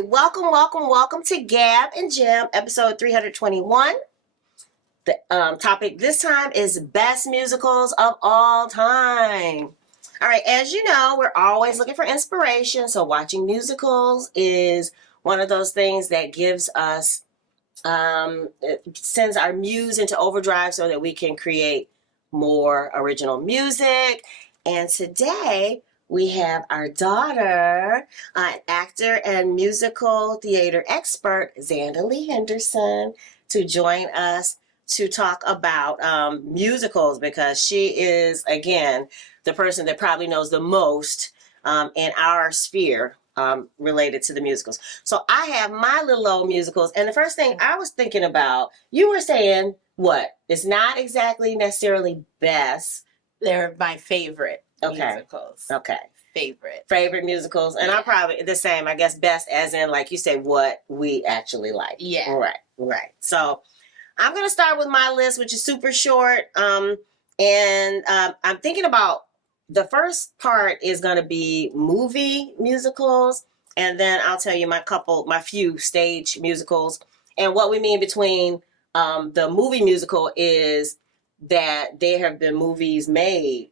Welcome to Gab Jam, episode 321. The topic this time is best musicals of all time. All right, as you know, we're always looking for inspiration, so watching musicals is one of those things that gives us, it sends our muse into overdrive so that we can create more original music. And today, we have our daughter, an actor and musical theater expert, Zandalee Henderson, to join us to talk about musicals because she is, again, the person that probably knows the most in our sphere related to the musicals. So I have my little old musicals, and the first thing I was thinking about, you were saying, what? It's not exactly necessarily best. They're my favorite. Musicals. Okay. Favorite musicals. And I'm probably the same, I guess, best as in, like you said, what we actually like. Yeah. Right. So I'm going to start with my list, which is super short. I'm thinking about the first part is going to be movie musicals. And then I'll tell you my few stage musicals. And what we mean between the movie musical is that there have been movies made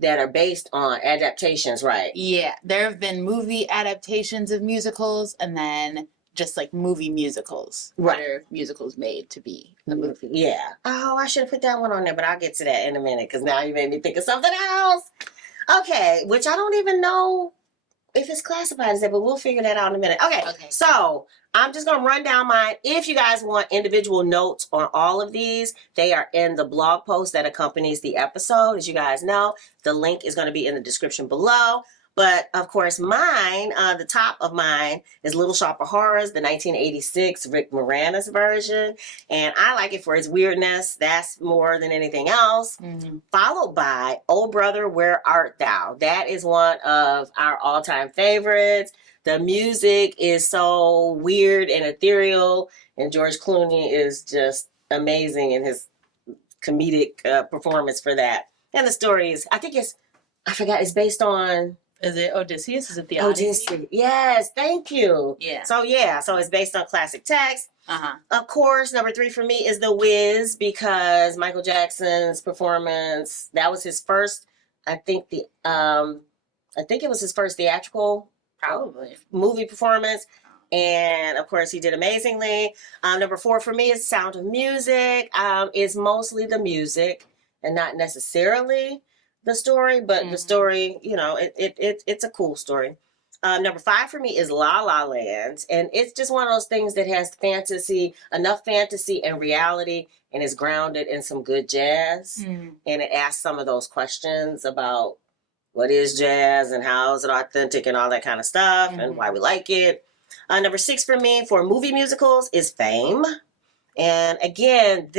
that are based on adaptations, right? Yeah, there have been movie adaptations of musicals, and then just like movie musicals, right? Where musicals made to be a movie. Yeah. Oh, I should have put that one on there, but I'll get to that in a minute because now you made me think of something else. Okay, which I don't even know if it's classified as that, but we'll figure that out in a minute. Okay. So I'm just going to run down mine. If you guys want individual notes on all of these, they are in the blog post that accompanies the episode. As you guys know, the link is going to be in the description below. But of course, mine, the top of mine is Little Shop of Horrors, the 1986 Rick Moranis version. And I like it for its weirdness. That's more than anything else. Mm-hmm. Followed by Oh Brother, Where Art Thou? That is one of our all-time favorites. The music is so weird and ethereal. And George Clooney is just amazing in his comedic performance for that. And the story is, it's based on... Is it Odysseus? Is it the Odyssey? Yes, thank you. Yeah. So it's based on classic text. Uh-huh. Of course, number 3 for me is The Wiz because Michael Jackson's performance, that was his first, I think it was his first theatrical movie performance. And of course, he did amazingly. Number 4 for me is Sound of Music. It's mostly the music and not necessarily the story, but the story, it's a cool story. Number 5 for me is La La Land, and it's just one of those things that has enough fantasy and reality, and is grounded in some good jazz, and it asks some of those questions about what is jazz and how is it authentic and all that kind of stuff, and why we like it. Number 6 for me for movie musicals is Fame, and again,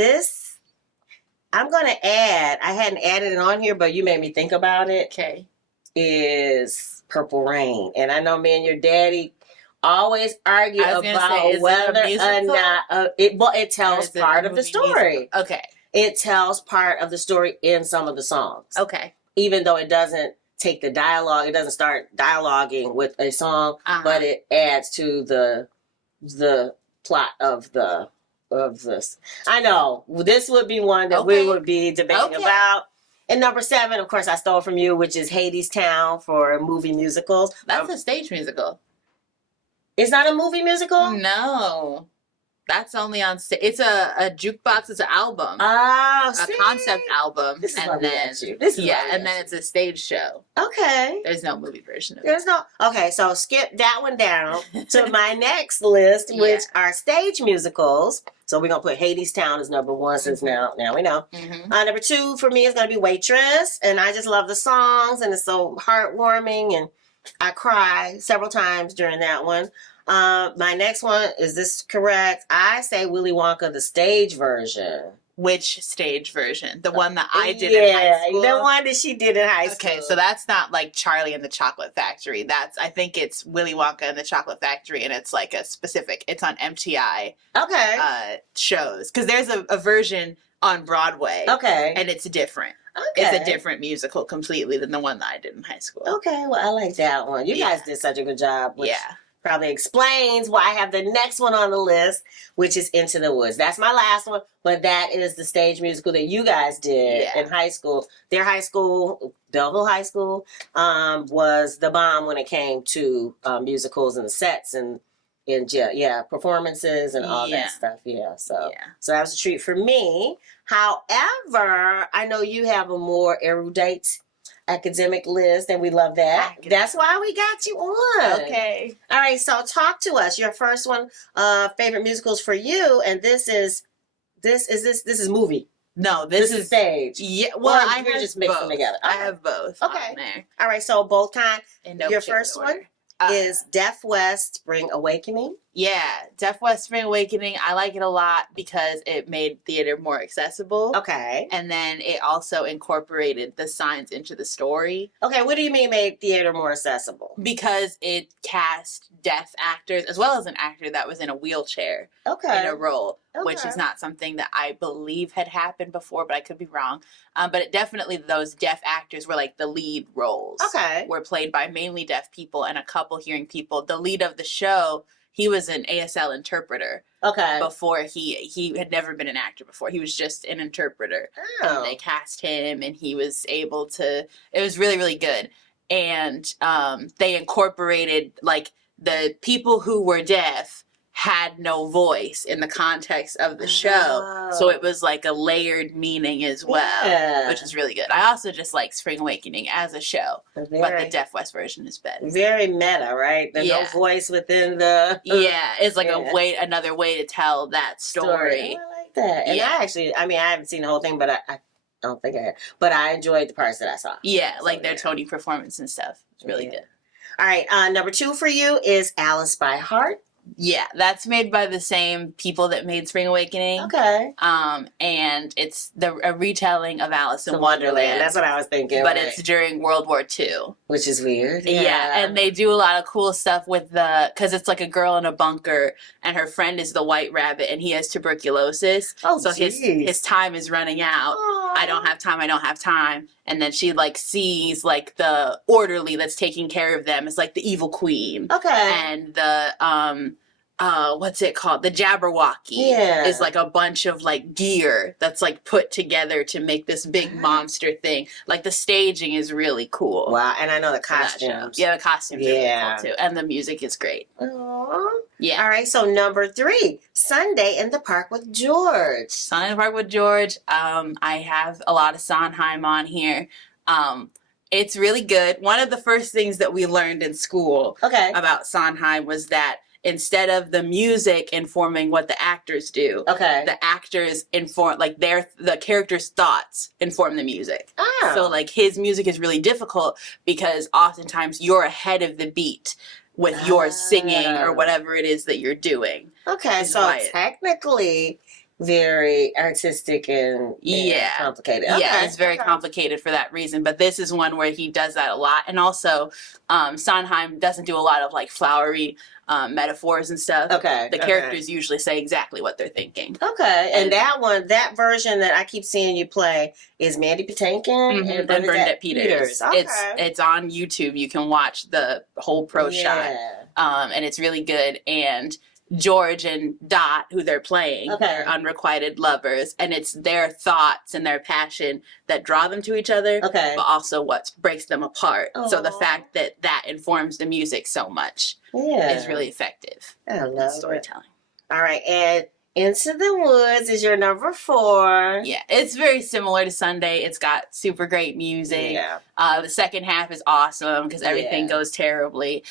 I'm going to add, I hadn't added it on here, but you made me think about it. Okay. Is Purple Rain. And I know me and your daddy always argue about whether or not it tells part of the story. Musical? Okay. It tells part of the story in some of the songs. Okay. Even though it doesn't take the dialogue, it doesn't start dialoguing with a song, but it adds to the plot of this. I know this would be one that we would be debating about. And number 7, of course, I stole from you, which is Hadestown for movie musicals. That's a stage musical. It's not a movie musical? No. That's only on stage. It's a jukebox. It's an album. Oh, a concept album. This is and what then and then it's a stage show. Okay. There's no movie version of it. Okay, so skip that one down to my next list, which are stage musicals. So we're going to put Hadestown as number 1 since now we know. Number 2 for me is going to be Waitress. And I just love the songs and it's so heartwarming and I cry several times during that one. My next one, is this correct? I say Willy Wonka, the stage version. Which stage version? The one that I did in high school? The one that she did in high school. Okay, so that's not like Charlie and the Chocolate Factory. I think it's Willy Wonka and the Chocolate Factory, and it's like it's on MTI shows. Because there's a version on Broadway. Okay. And it's different. Okay. It's a different musical completely than the one that I did in high school. Okay, well, I like that one. You guys did such a good job with probably explains why I have the next one on the list, which is Into the Woods. That's my last one, but that is the stage musical that you guys did in high school. Their high school, Belleville High School, was the bomb when it came to musicals and the sets and performances and all that stuff. So that was a treat for me. However, I know you have a more erudite academic list, and we love that. That's why we got you on. Okay. All right, so talk to us. Your first one, favorite musicals for you, and this is movie. No, this is stage. Yeah, well, we're just mixing them together. I have both. Okay. On there. All right, so both kind. In no Your first order. one is Deaf West Spring Awakening. Yeah, Deaf West Spring Awakening. I like it a lot because it made theater more accessible. Okay. And then it also incorporated the signs into the story. Okay, what do you mean made theater more accessible? Because it cast deaf actors as well as an actor that was in a wheelchair in a role, which is not something that I believe had happened before, but I could be wrong. But it definitely, those deaf actors were like the lead roles. Were played by mainly deaf people and a couple hearing people. The lead of the show, he was an ASL interpreter. Before he had never been an actor before. He was just an interpreter. And they cast him and he was able to, it was really, really good. And they incorporated, like, the people who were deaf had no voice in the context of the show. So it was like a layered meaning as well, which is really good. I also just like Spring Awakening as a show, but the Deaf West version is better. Very meta, right? The no voice within the... it's like another way to tell that story. Oh, I like that. And I haven't seen the whole thing, but I don't think I have. But I enjoyed the parts that I saw. Yeah, so, like their Tony performance and stuff. It's really good. All right, number 2 for you is Alice by Heart. Yeah, that's made by the same people that made Spring Awakening. And it's a retelling of Alice in Wonderland. That's what I was thinking. But it's during World War II. Which is weird. Yeah, and they do a lot of cool stuff with because it's like a girl in a bunker, and her friend is the White Rabbit, and he has tuberculosis. So his time is running out. Aww. I don't have time. And then she like sees like the orderly that's taking care of them is like the evil queen. And the what's it called? The Jabberwocky is like a bunch of like gear that's like put together to make this big monster thing. Like the staging is really cool. Wow, and I know the costumes. Yeah, the costumes are really cool too. And the music is great. Aww. Yeah. All right, so number 3, Sunday in the Park with George. Sunday in the Park with George. I have a lot of Sondheim on here. It's really good. One of the first things that we learned in school about Sondheim was that instead of the music informing what the actors do, the actors inform, like the characters' thoughts inform the music. So like his music is really difficult because oftentimes you're ahead of the beat with your singing or whatever it is that you're doing. So technically very artistic and complicated. It's very complicated for that reason, but this is one where he does that a lot. And also Sondheim doesn't do a lot of like flowery metaphors and stuff. The characters usually say exactly what they're thinking. And that version that I keep seeing you play is Mandy Patinkin and Bernadette Peters. It's on YouTube. You can watch the whole pro shot. And it's really good. And George and Dot, who they're playing, they're unrequited lovers, and it's their thoughts and their passion that draw them to each other, but also what breaks them apart. So the fact that informs the music so much is really effective. I love storytelling. All right, and Into the Woods is your number 4. Yeah, it's very similar to Sunday. It's got super great music. The second half is awesome because everything goes terribly,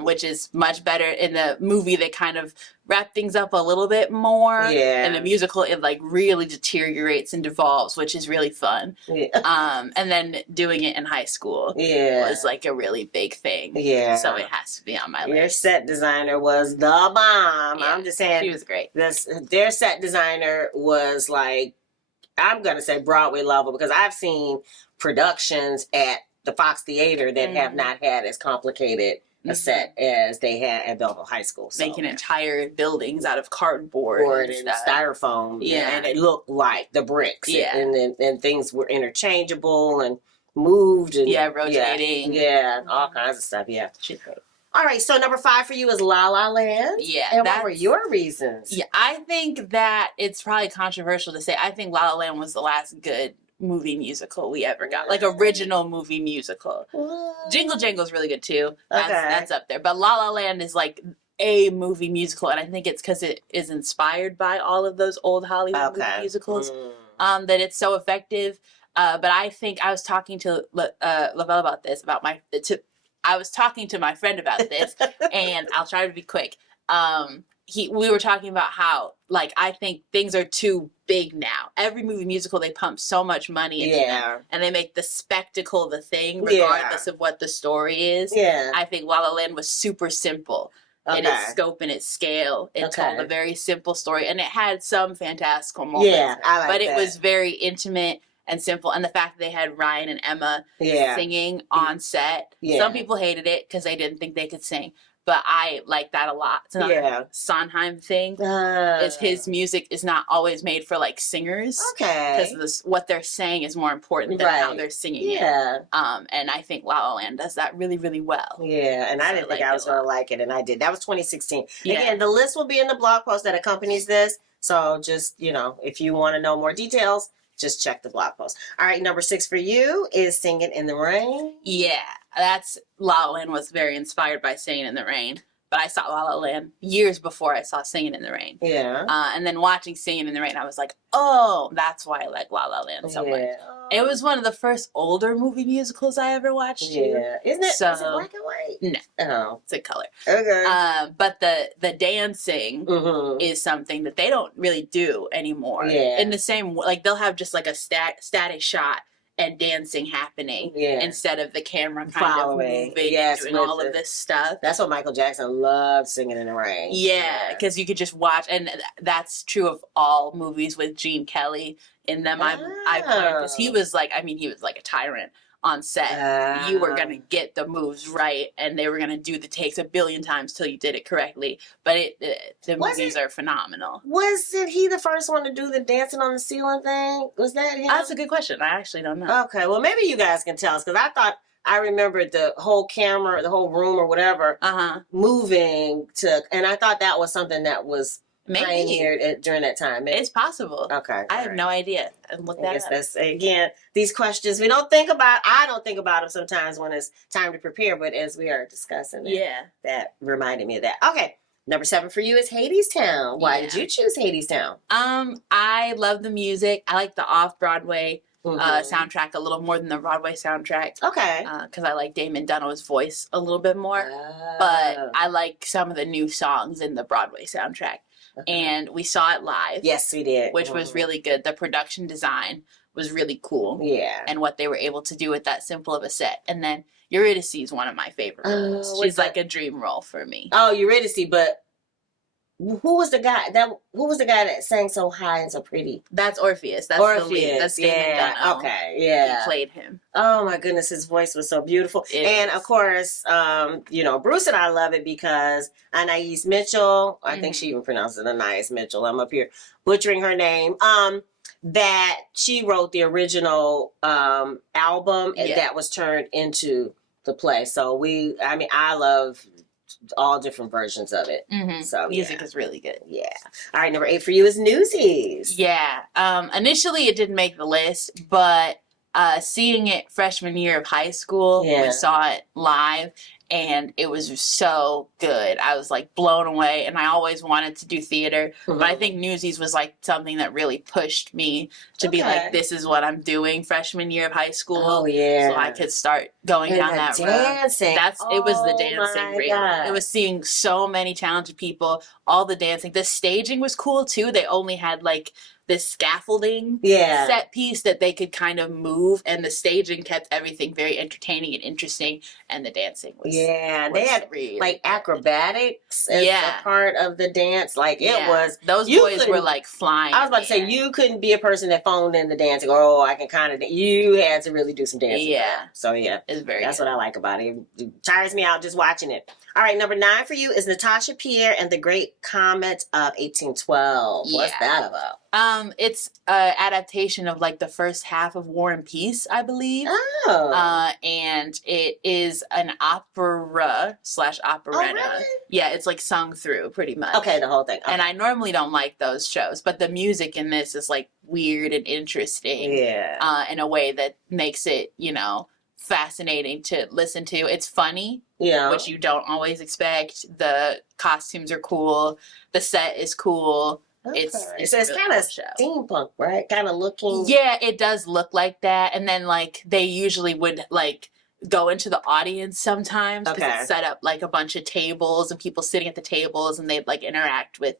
which is much better. In the movie, they kind of wrap things up a little bit more. In the musical, it like really deteriorates and devolves, which is really fun. And then doing it in high school was like a really big thing. So it has to be on my list. Your set designer was the bomb. I'm just saying. She was great. Their set designer was like, I'm going to say Broadway level, because I've seen productions at the Fox Theater that have not had as complicated a set as they had at Belleville High School. So. Making entire buildings out of cardboard and styrofoam. Yeah. And it looked like the bricks. Yeah. And things were interchangeable and moved. And rotating. Yeah, all kinds of stuff. Yeah. She's great. All right, so number 5 for you is La La Land. Yeah. And what were your reasons? Yeah, I think that it's probably controversial to say. I think La La Land was the last good movie musical we ever got. Like, original movie musical. What? Jingle Jangle's really good, too. Okay. That's up there. But La La Land is, like, a movie musical, and I think it's because it is inspired by all of those old Hollywood movie musicals that it's so effective. But I think I was talking to Lavelle about this, I was talking to my friend about this, and I'll try to be quick. We were talking about how, like, I think things are too big now. Every movie musical, they pump so much money into them, and they make the spectacle the thing, regardless of what the story is. Yeah. I think La La Land was super simple in its scope and its scale. It told a very simple story, and it had some fantastical moments. Yeah, I like that. But it was very intimate and simple, and the fact that they had Ryan and Emma singing on set. Some people hated it because they didn't think they could sing, but I like that a lot. It's another Sondheim thing. Is his music is not always made for, like, singers. Okay. Because what they're saying is more important than how they're singing it. And I think La La Land does that really, really well. Yeah, and I didn't think I was going to like it, and I did. That was 2016. Yeah. Again, the list will be in the blog post that accompanies this, so just, if you want to know more details, just check the blog post. All right, number 6 for you is Singing in the Rain. Yeah, La La Land was very inspired by Singing in the Rain. But I saw La La Land years before I saw Singing in the Rain. Yeah. And then watching Singing in the Rain, I was like, oh, that's why I like La La Land so much. It was one of the first older movie musicals I ever watched. Yeah. Isn't it? So, is it black and white? No. Oh. It's in color. Okay. But the dancing is something that they don't really do anymore. Yeah. In the same, like, they'll have just like a static shot and dancing happening instead of the camera kind of moving and doing all of this stuff. That's what Michael Jackson loved, Singing in the Rain. Yeah, because you could just watch, and that's true of all movies with Gene Kelly in them. Because he was like a tyrant on set. You were going to get the moves right, and they were going to do the takes a billion times till you did it correctly. But the movies are phenomenal. Wasn't he the first one to do the dancing on the ceiling thing? Was that him? That's a good question. I actually don't know. Okay, well, maybe you guys can tell us, because I thought I remembered the whole camera, the whole room or whatever, moving to, and I thought that was something that was pioneered during that time. It's possible. Okay. I have no idea. Look that up. That's, again, these questions I don't think about them sometimes when it's time to prepare, but as we are discussing it, that reminded me of that. Okay. Number 7 for you is Hadestown. Why did you choose Hadestown? I love the music. I like the off-Broadway soundtrack a little more than the Broadway soundtrack. Okay. Because I like Damon Dunham's voice a little bit more. But I like some of the new songs in the Broadway soundtrack. And we saw it live. Yes, we did. Which was really good. The production design was really cool. Yeah. And what they were able to do with that simple of a set. And then Eurydice is one of my favorite roles. She's like a dream role for me. Oh, Eurydice, but who was the guy that sang so high and so pretty? That's Orpheus. That's Orpheus. The lead. That's Damon Dunham. Okay, yeah. He played him. Oh my goodness, his voice was so beautiful. And of course, Bruce and I love it because Anais Mitchell, I think she even pronounces it Anais Mitchell. I'm up here butchering her name. That she wrote the original album and that was turned into the play. So I love all different versions of it. So music is really good. Yeah. All right, number 8 for you is Newsies. Yeah. Initially it didn't make the list, but seeing it freshman year of high school, we saw it live, and it was so good. I was like blown away, and I always wanted to do theater, but I think Newsies was like something that really pushed me to be like, this is what I'm doing freshman year of high school. Oh yeah. So I could start going down that road. It was the dancing really. It was seeing so many talented people, all the dancing. The staging was cool too. They only had like this scaffolding set piece that they could kind of move, and the staging kept everything very entertaining and interesting, and the dancing was they had really like acrobatics as a part of the dance. Like it was, those boys were like flying. I was about to say, you couldn't be a person that phoned in the dancing, I can kind of, you had to really do some dancing. Yeah. So it's very that's good. What I like about it. It tires me out just watching it. All right, number 9 for you is Natasha Pierre and the Great Comet of 1812. What's that about? It's an adaptation of like the first half of War and Peace, I believe. Oh. And it is an opera / operetta. Oh, really? Yeah, it's like sung through pretty much. Okay, the whole thing. Okay. And I normally don't like those shows, but the music in this is like weird and interesting. Yeah. In a way that makes it, fascinating to listen to. It's funny. Yeah. Which you don't always expect. The costumes are cool. The set is cool. Okay. It's so it's really kind of cool steampunk, right? Kind of looking. Yeah, it does look like that. And then like they usually would like go into the audience sometimes because it's set up like a bunch of tables and people sitting at the tables and they'd like interact with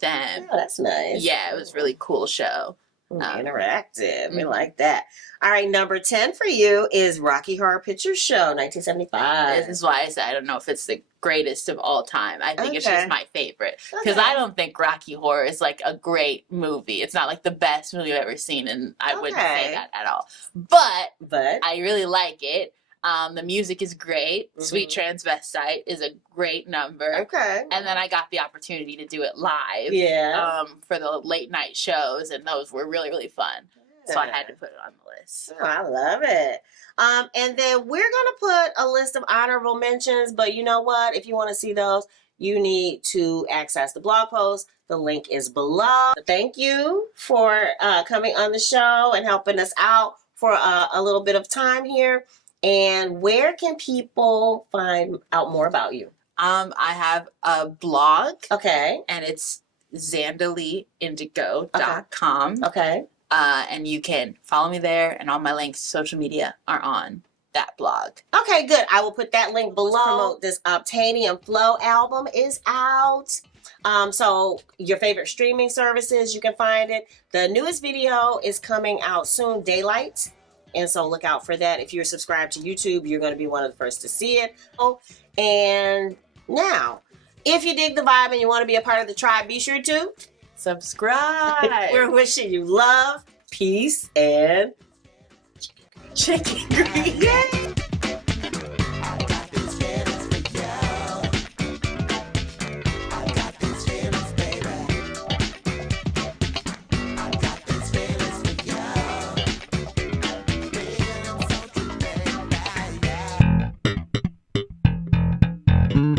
them. Oh, that's nice. Yeah, it was a really cool show. Interactive. We like that. All right, number 10 for you is Rocky Horror Picture Show, 1975. This is why I said I don't know if it's the greatest of all time. I think it's just my favorite. Because I don't think Rocky Horror is like a great movie. It's not like the best movie I've ever seen, and I wouldn't say that at all. But I really like it. The music is great. Mm-hmm. Sweet Transvestite is a great number. Okay. And then I got the opportunity to do it live. Yeah. For the late night shows, and those were really, really fun. Yeah. So I had to put it on the list. Oh, I love it. And then we're going to put a list of honorable mentions, but you know what? If you want to see those, you need to access the blog post. The link is below. Thank you for coming on the show and helping us out for a little bit of time here. And where can people find out more about you? I have a blog. Okay. And it's ZandaleeIndigo.com. Okay. And you can follow me there, and all my links to social media are on that blog. Okay, good. I will put that link below. This Obtanium Flow album is out. So your favorite streaming services, you can find it. The newest video is coming out soon, Daylight. And so look out for that. If you're subscribed to YouTube, you're going to be one of the first to see it. Oh, and now, if you dig the vibe and you want to be a part of the tribe, be sure to subscribe. We're wishing you love, peace, and chicken grease. Yay!